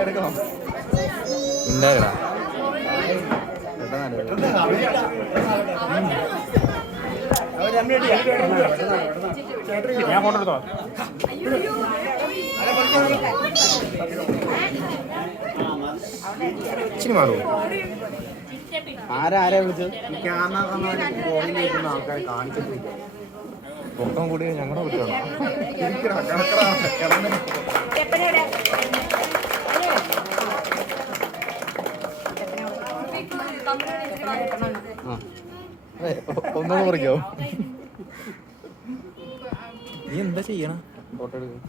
എടുക്കണം ഞാൻ ഫോട്ടോ എടുത്തോ ഇച്ചിരി മാറുമോ ആരാ വിളിച്ചത് ആൾക്കാരെ കാണിച്ചിട്ടില്ല പൊക്കം കൂടി ഞങ്ങളുടെ കുട്ടിയാണ് ഒന്നും പറിക്കോ നീ എന്താ ചെയ്യണം ഫോട്ടോ എടുക്കും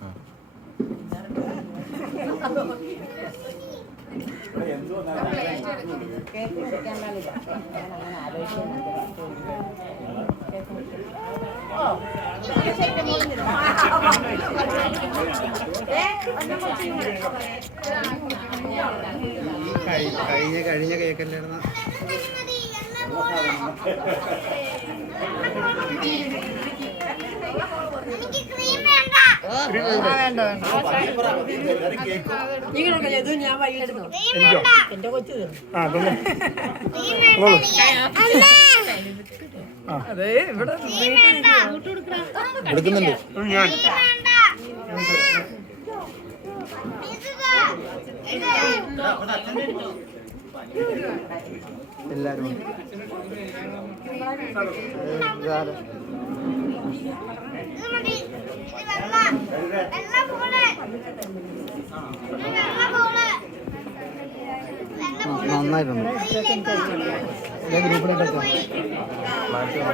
കഴിഞ്ഞ കേക്കല്ലായിരുന്ന എന്റെ കൊച്ചു അതെ ഇവിടെ എടുക്കുന്നുണ്ട് എല്ലാരും നന്നായിട്ടുണ്ട് ഞാൻ ഗ്രൂപ്പിലിട്ടൊക്കെ സന്തോഷമായി